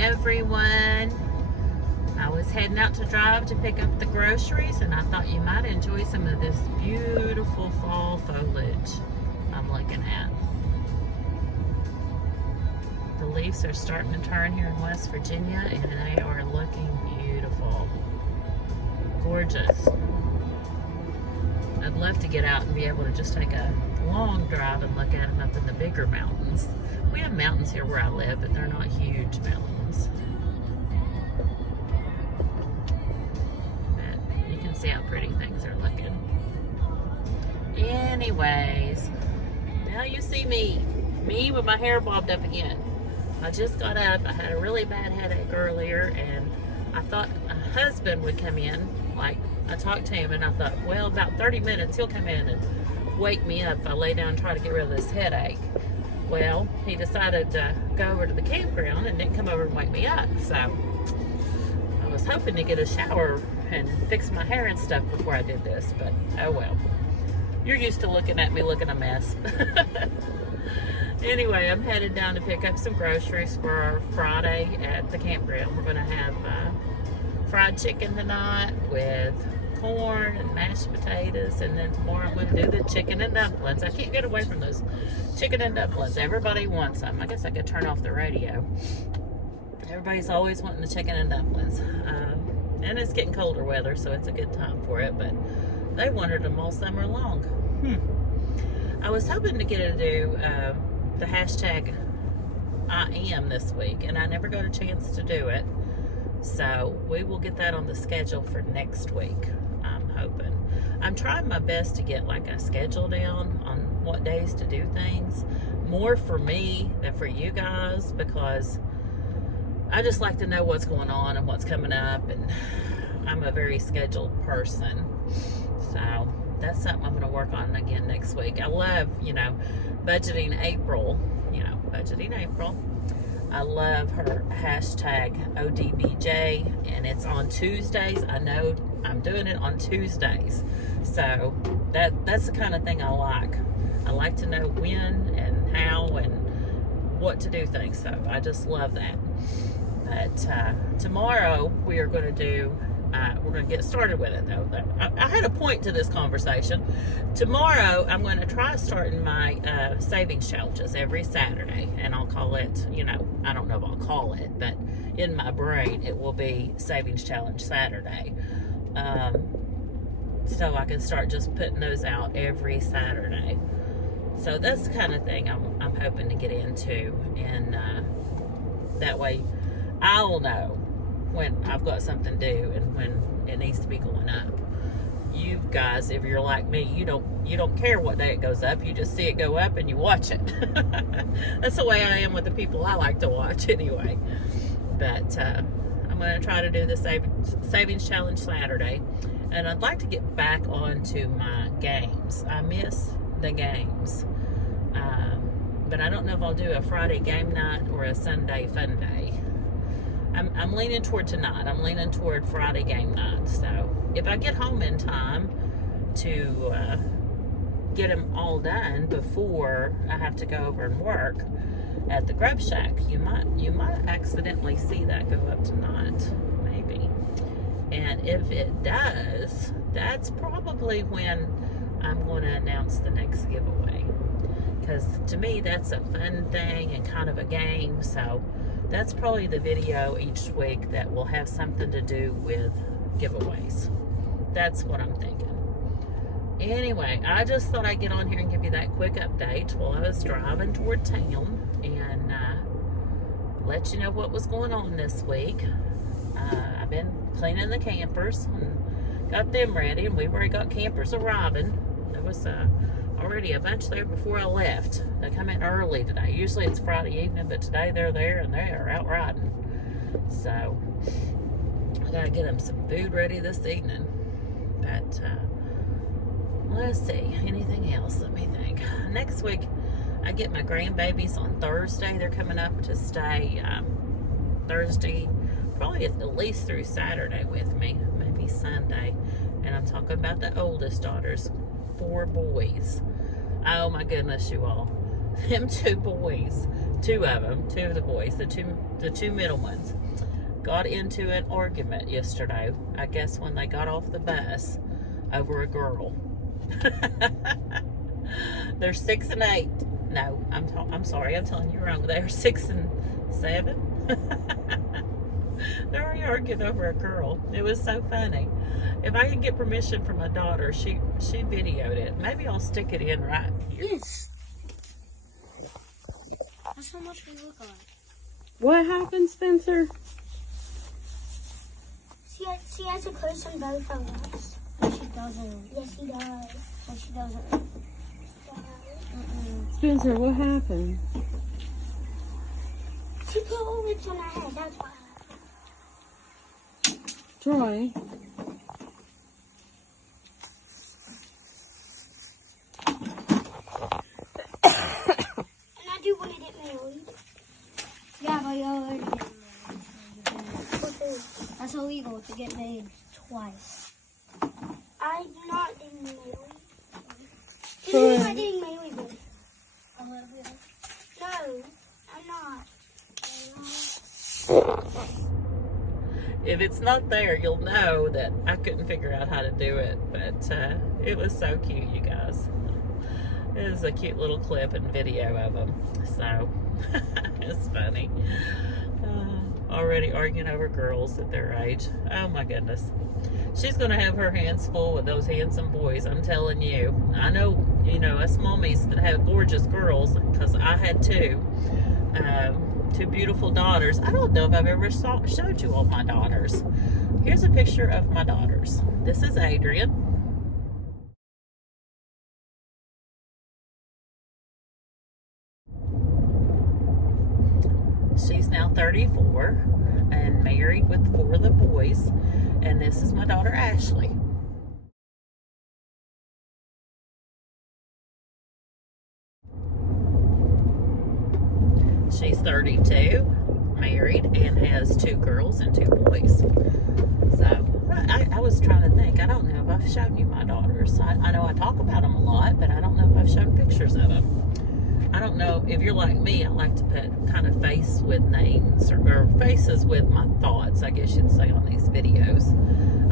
everyone. I was heading out to drive to pick up the groceries, and I thought you might enjoy some of this beautiful fall foliage I'm looking at. The leaves are starting to turn here in West Virginia, and they are looking beautiful. Gorgeous. I'd love to get out and be able to just take a long drive and look at them up in the bigger mountains. We have mountains here where I live, but they're not huge mountains. But you can see how pretty things are looking. Anyways, now you see me with my hair bobbed up again. I just got up. I had a really bad headache earlier, and I thought my husband would come in. Like, I talked to him, and I thought, well, about 30 minutes he'll come in and wake me up if I lay down and try to get rid of this headache. Well, he decided to go over to the campground and didn't come over and wake me up. So I was hoping to get a shower and fix my hair and stuff before I did this, but oh well. You're used to looking at me looking a mess. Anyway, I'm headed down to pick up some groceries for our Friday at the campground. We're going to have fried chicken tonight with corn and mashed potatoes, and then tomorrow I'm going to do the chicken and dumplings. I can't get away from those chicken and dumplings. Everybody wants them. I guess I could turn off the radio. Everybody's always wanting the chicken and dumplings. And it's getting colder weather, so it's a good time for it, but they wanted them all summer long. I was hoping to get to do the hashtag I am this week, and I never got a chance to do it. So we will get that on the schedule for next week, I'm hoping. I'm trying my best to get like a schedule down on what days to do things. More for me than for you guys, because I just like to know what's going on and what's coming up, and I'm a very scheduled person. So that's something I'm going to work on again next week. I love, budgeting April, I love her hashtag ODBJ, and it's on Tuesdays. I know I'm doing it on Tuesdays. So that's the kind of thing I like. I like to know when and how and what to do things. So I just love that. But tomorrow we are going to do, we're going to get started with it though. I had a point to this conversation. Tomorrow I'm going to try starting my savings challenges every Saturday, and I'll call it, I don't know if I'll call it, but in my brain it will be Savings Challenge Saturday. So I can start just putting those out every Saturday. So that's the kind of thing I'm hoping to get into, and that way I'll know when I've got something to do and when it needs to be going up. You guys, if you're like me, you don't care what day it goes up. You just see it go up and you watch it. That's the way I am with the people I like to watch anyway. But I'm going to try to do the Savings Challenge Saturday. And I'd like to get back onto my games. I miss the games. But I don't know if I'll do a Friday game night or a Sunday fun day. I'm leaning toward tonight. I'm leaning toward Friday game night. So if I get home in time to get them all done before I have to go over and work at the Grub Shack, you might accidentally see that go up tonight, maybe. And if it does, that's probably when I'm going to announce the next giveaway. Because to me, that's a fun thing and kind of a game. So that's probably the video each week that will have something to do with giveaways. That's what I'm thinking. Anyway, I just thought I'd get on here and give you that quick update while I was driving toward town, and let you know what was going on this week. I've been cleaning the campers and got them ready, and we've already got campers arriving. There was already a bunch there before I left. They come in early today. Usually it's Friday evening, but today they're there and they are out riding. So I gotta get them some food ready this evening. But let's see, anything else? Let me think. Next week I get my grandbabies on Thursday. They're coming up to stay Thursday, probably at least through Saturday with me, maybe Sunday. And I'm talking about the oldest daughters, 4 boys. Oh my goodness, you all. them two boys, two of the boys, the two middle ones, got into an argument yesterday, I guess when they got off the bus, over a girl. They're 6 and 8. No, I'm sorry, I'm telling you wrong. They're 6 and 7. They were arguing over a girl. It was so funny. If I could get permission from my daughter, she videoed it. Maybe I'll stick it in right here. Yes. That's how much we look like. What happened, Spencer? She has a curse on both of us. No, she doesn't. Yes, she does. No, she doesn't. Spencer, what happened? She put a witch on her head. That's what happened. Troy. And I do want to get married. Yeah, but you already got married. That's illegal to get married twice. I'm not getting married. What do you mean I'm getting married with? A little bit. No, I'm not. If it's not there, you'll know that I couldn't figure out how to do it, but it was so cute, you guys. It was a cute little clip and video of them, so it's funny. Already arguing over girls at their age. Oh my goodness. She's going to have her hands full with those handsome boys, I'm telling you. I know, you know, us mommies that have gorgeous girls, because I had two beautiful daughters. I don't know if I've ever showed you all my daughters. Here's a picture of my daughters. This is Adrian. She's now 34 and married with 4 of the boys. And this is my daughter, Ashley. She's 32, married, and has 2 girls and 2 boys. So, I was trying to think. I don't know if I've shown you my daughters. I know I talk about them a lot, but I don't know if I've shown pictures of them. I don't know if you're like me. I like to put kind of face with names or faces with my thoughts, I guess you'd say, on these videos.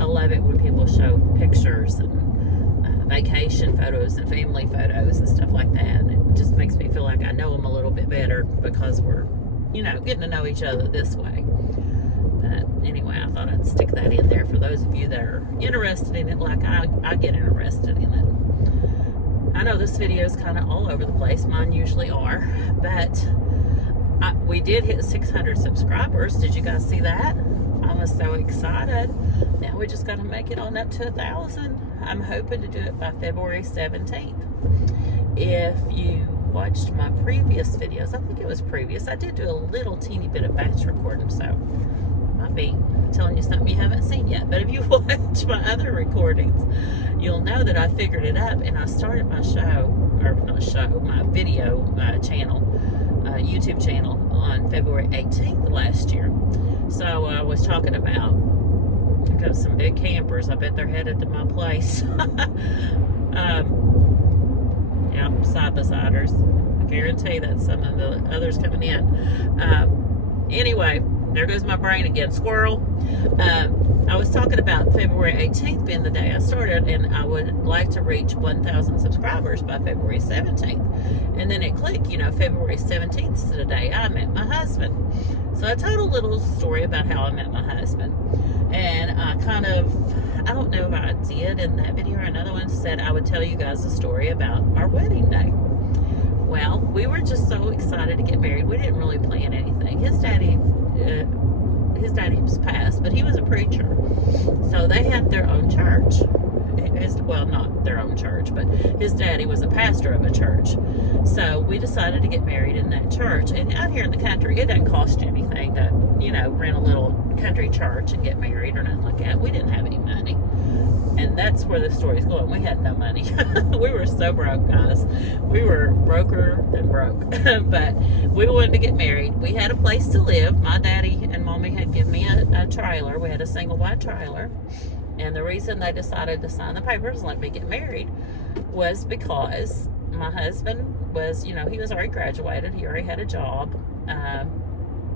I love it when people show pictures and vacation photos and family photos and stuff like that. And it just makes me feel like I know them a little bit better because we're, you know, getting to know each other this way. But anyway, I thought I'd stick that in there for those of you that are interested in it like I get interested in it. I know this video is kind of all over the place. Mine usually are. But we did hit 600 subscribers. Did you guys see that? I was so excited. Now we just got to make it on up to 1,000. I'm hoping to do it by February 17th. If you watched my previous videos, I think it was previous, I did do a little teeny bit of batch recording, so I might be telling you something you haven't seen yet. But if you watch my other recordings, you'll know that I figured it up and I started my my video channel, YouTube channel on February 18th last year. So I was talking about, because some big campers, I bet they're headed to my place. Yeah, side-by-siders. I guarantee that's some of the others coming in. Anyway, there goes my brain again. Squirrel. I was talking about February 18th being the day I started, and I would like to reach 1,000 subscribers by February 17th. And then it clicked, you know, February 17th is the day I met my husband. So I told a little story about how I met my husband. And I don't know if I did in that video or another one, said I would tell you guys a story about our wedding day. Well, we were just so excited to get married. We didn't really plan anything. His daddy was passed, but he was a preacher. So they had their own church. Well, not their own church, but his daddy was a pastor of a church. So we decided to get married in that church. And out here in the country, it doesn't cost you anything to, you know, rent a little country church and get married or nothing like that. We didn't have any money. And that's where the story's going. We had no money. We were so broke, guys. We were broker than broke. But we wanted to get married. We had a place to live. My daddy and mommy had given me a trailer. We had a single wide trailer. And the reason they decided to sign the papers and let me get married was because my husband was, you know, he was already graduated. He already had a job.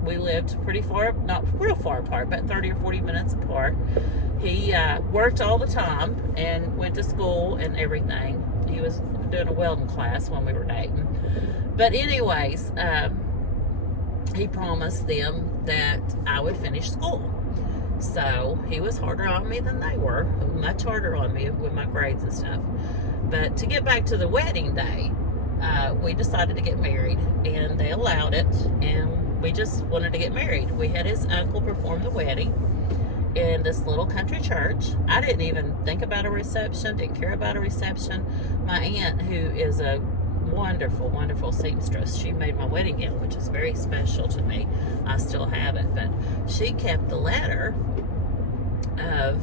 We lived pretty far, not real far apart, but 30 or 40 minutes apart. He worked all the time and went to school and everything. He was doing a welding class when we were dating. But anyways, he promised them that I would finish school. So he was harder on me than they were, much harder on me with my grades and stuff. But to get back to the wedding day, we decided to get married, and they allowed it, and we just wanted to get married. We had his uncle perform the wedding in this little country church. I didn't even think about a reception, didn't care about a reception. My aunt, who is a wonderful, wonderful seamstress, she made my wedding gown, which is very special to me. I still have it, but she kept the letter of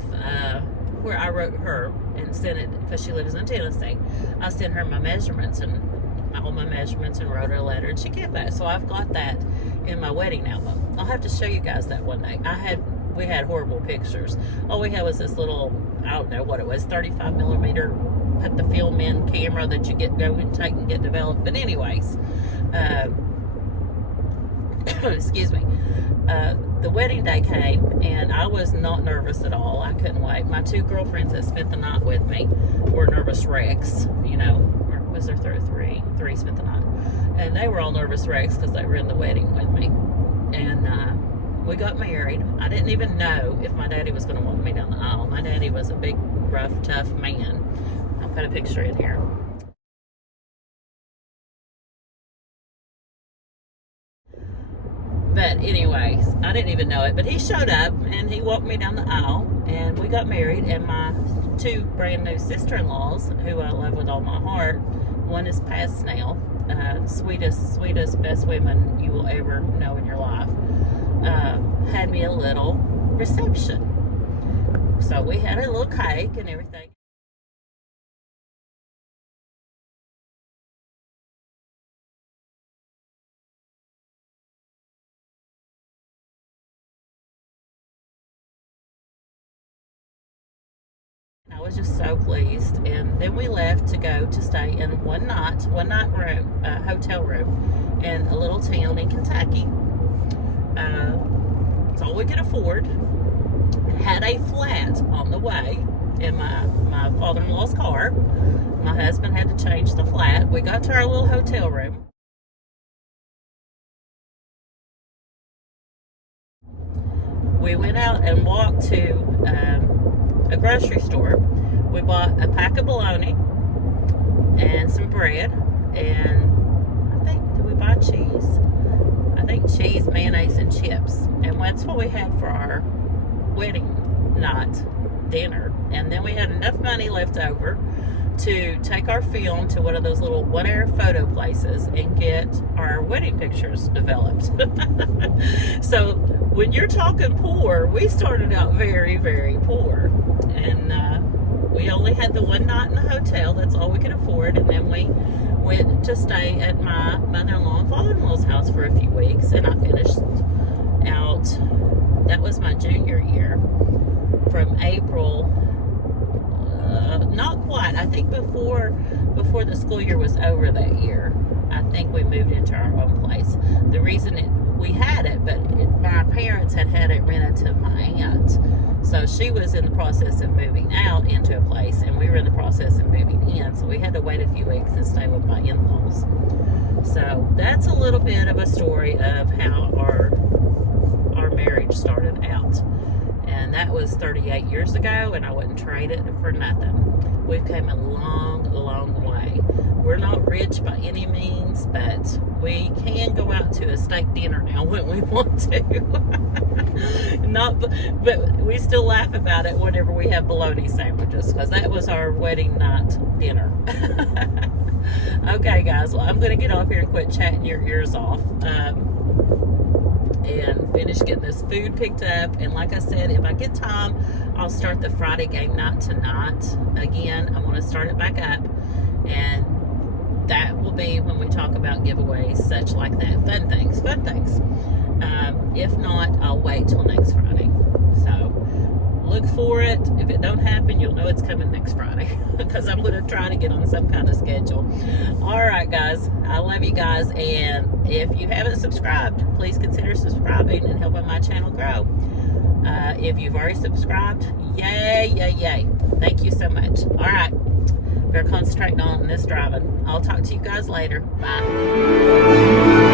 where I wrote her and sent it, because she lives in Tennessee. I sent her my measurements and all my measurements and wrote her a letter, and she kept that. So I've got that in my wedding album. I'll have to show you guys that one day. We had horrible pictures. All we had was this little, I don't know what it was, 35 millimeter, put the film in camera that you go and take and get developed. But anyways, excuse me, the wedding day came, and I was not nervous at all. I couldn't wait. My two girlfriends that spent the night with me were nervous wrecks, you know, or was there three spent the night, and they were all nervous wrecks because they were in the wedding with me. And we got married. I didn't even know if my daddy was going to walk me down the aisle. My daddy was a big, rough, tough man. I'll put a picture in here. But anyways, I didn't even know it. But he showed up, and he walked me down the aisle, and we got married. And my two brand new sister-in-laws, who I love with all my heart, one is passed now, sweetest, best women you will ever know in your life, had me a little reception. So we had a little cake and everything. I was just so pleased, and then we left to go to stay in one night room, hotel room in a little town in Kentucky. It's all we could afford. Had a flat on the way in my father-in-law's car. My husband had to change the flat. We got to our little hotel room. We went out and walked to a grocery store. We bought a pack of bologna and some bread, and I think, did we buy cheese? I think cheese, mayonnaise, and chips. And that's what we had for our wedding night dinner. And then we had enough money left over to take our film to one of those little one-hour photo places and get our wedding pictures developed. So when you're talking poor, we started out very, very poor. And we only had the one night in the hotel. That's all we could afford. And then we went to stay at my mother-in-law and father-in-law's house for a few weeks. And I finished out, that was my junior year, from April, not quite, I think before the school year was over that year, I think we moved into our own place. The reason we had it, but my parents had it rented to my aunt. So she was in the process of moving out into a place, and we were in the process of moving in. So we had to wait a few weeks and stay with my in-laws. So that's a little bit of a story of how our marriage started out. And that was 38 years ago, and I wouldn't trade it for nothing. We've come a long, long way. We're not rich by any means, but we can go out to a steak dinner now when we want to. But we still laugh about it whenever we have bologna sandwiches, because that was our wedding night dinner. Okay, guys, well, I'm going to get off here and quit chatting your ears off. And finish getting this food picked up. And like I said, if I get time, I'll start the Friday game night tonight. Again, I'm going to start it back up, and that will be when we talk about giveaways, such like that. Fun things. If not, I'll wait till next Friday. So look for it. If it don't happen, you'll know it's coming next Friday because I'm going to try to get on some kind of schedule. All right, guys. I love you guys. And if you haven't subscribed, please consider subscribing and helping my channel grow. If you've already subscribed, yay, yay, yay. Thank you so much. All right. Better concentrate on this driving. I'll talk to you guys later. Bye.